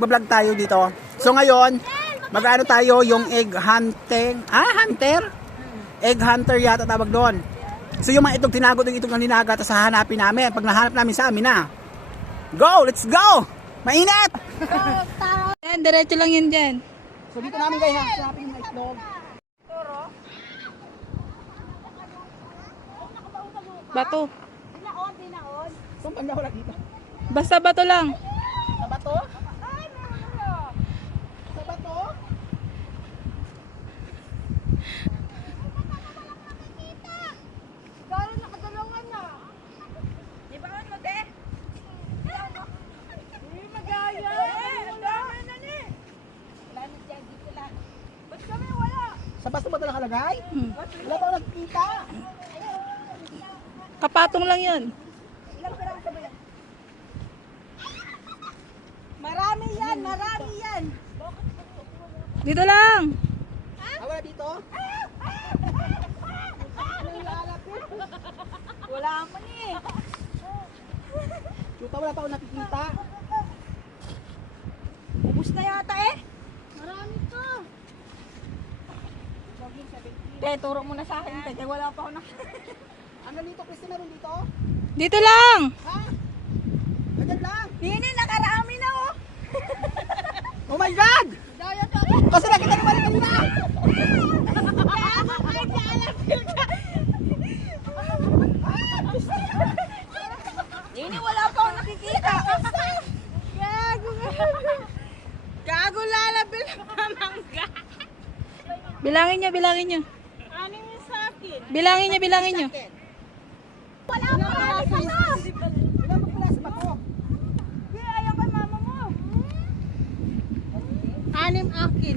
Mag-vlog tayo dito. So ngayon, mag-ano tayo yung egg hunting. Hunter? Egg hunter yata tawag doon. So yung mga itong tinago ng itong nanaga, tapos hahanapin namin. Pag nahanap namin sa amin na. Go! Let's go! Mainit! Yan, diretso lang yun dyan. So dito namin guys, hanapin yung itlog. Bato. Saan pag nawala dito? Basta bato lang. Sa bato? Sa bato? Gano'n nakadalungan na. Di ba ano, te? Hindi magaya. Ang dami na ni. Wala na dyan, dito lang. Ba't kami wala? Sa bato ba ito nakalagay? Wala pa ako nakikita. Kapatong lang yun. Ilang piraso ba yan? Marami yan, marami yan. Dito lang. Wala dito? Wala man eh. Chuta, wala pa ako nakikita. Ubus na yata eh. Marami to. Te, turo mo na sa akin. Te, wala pa ako na. Ano dito, Christine? Meron dito? Dito lang. Ha? Ganyan lang. Hindi, nakarami na oh. Oh my God! Daya to. Kasi nakita naman rin kanina. Hindi, wala pa ako nakikita. Gago nga. Gago lalabil ng mangga. Bilangin nyo, bilangin nyo. Ano yung sa akin? Bilangin nyo, bilangin nyo. Wala pa ako pa. Wala mo pala sa bato. Hindi, ayaw kay mama mo. Anim akin.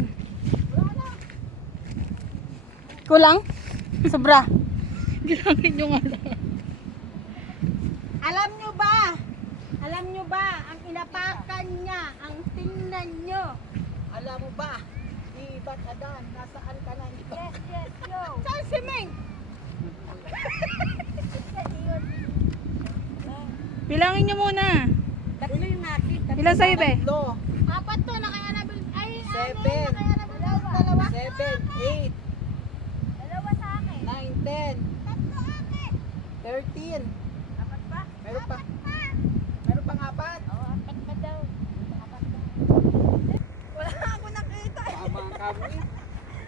Kulang? Sobra. Bilangin nyo nga lang. Alam nyo ba, ang inapakan niya, ang tingnan nyo. Alam mo ba, Ibat Adan, nasaan ka na? Yes, yo. Saan si Ming? Bilangin nyo muna. Tatlo yung natin. Ilan sa'yo, be? Tatlo, Apat to, nakaya nabil. Ay, Seven. nakaya nabil. Dalawa. 7, 8, Dalawa sa akin. 9, 10, Tatlo akin. 13. Apat pa? Meron pa. Meron pang 4. Oo, apat pa daw. Apat pa. Wala ako nakita. Tama ang kamo eh.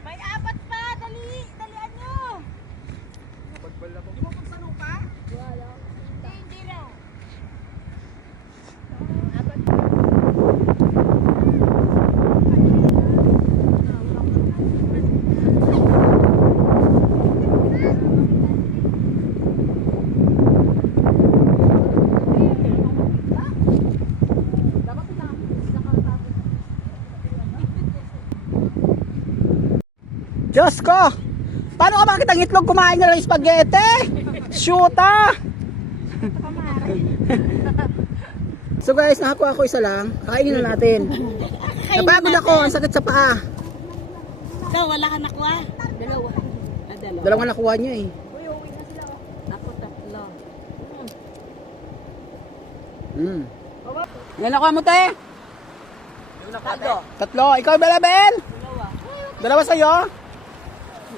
May apat pa. Dalian nyo. Napagbala ko. Di mo pagsano pa? Wala. Hindi raw. Diyos ko! Paano ka makita ang itlog kumain na ng spaghetti? Shoota! So guys, nakakuha ako isa lang. Kainin na natin. Napagod ako, ang sakit sa paa. Ikaw, wala ka nakuha? Dalawa. Dalawa. Dalawang nakuha niya eh. Uy, uwi na sila. Ako tatlo. Yan nakuha mo, te? Tatlo. Tatlo. Ikaw, Belabel? Dalawa. Dalawa sa'yo?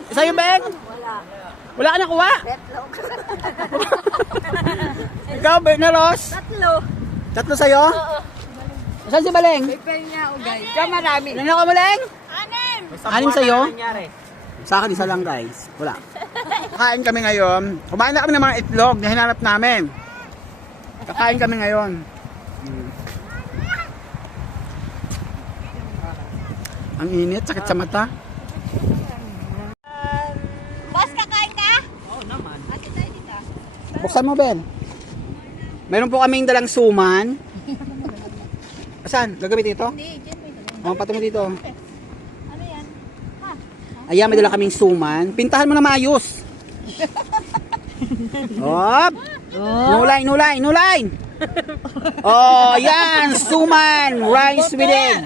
Sa'yo, Ben? Wala. Wala ka nakuha? Tatlo. Ikaw, Bernaros? Tatlo. Tatlo sa'yo? Oo. Saan si Baleng? May niya ako, guys. Kaya marami. Ilan nakuha mo, Leng? Anim. 6 sa'yo? Sa akin, isa lang, guys. Wala. Kakain kami ngayon. Kumain na kami ng mga itlog na hinanap namin. Kakain kami ngayon. Ang init, sakit sa mata. Boss, kakain ka? Oo naman. Ate tayo dito. Buksan mo, Ben. Meron po kaming dalang suman. Saan? Gagamit ito? Hindi, dyan may dala. O, patungo dito. Ano yan? Ha? Ayan, may dala kaming suman. Pintahan mo na maayos. Hop! No line, no line, no line! Oh, yan! Suman! Rice with egg!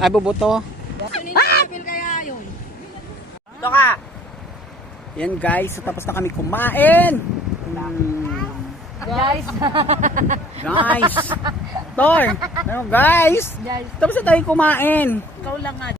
Ay, boboto. Sinipil kaya yun? Ito ka! Yan guys, so tapos na kami kumain! Guys. Guys! Tor. Ano, guys. Guys, Tapos na tayo kumain. ikaw lang nga.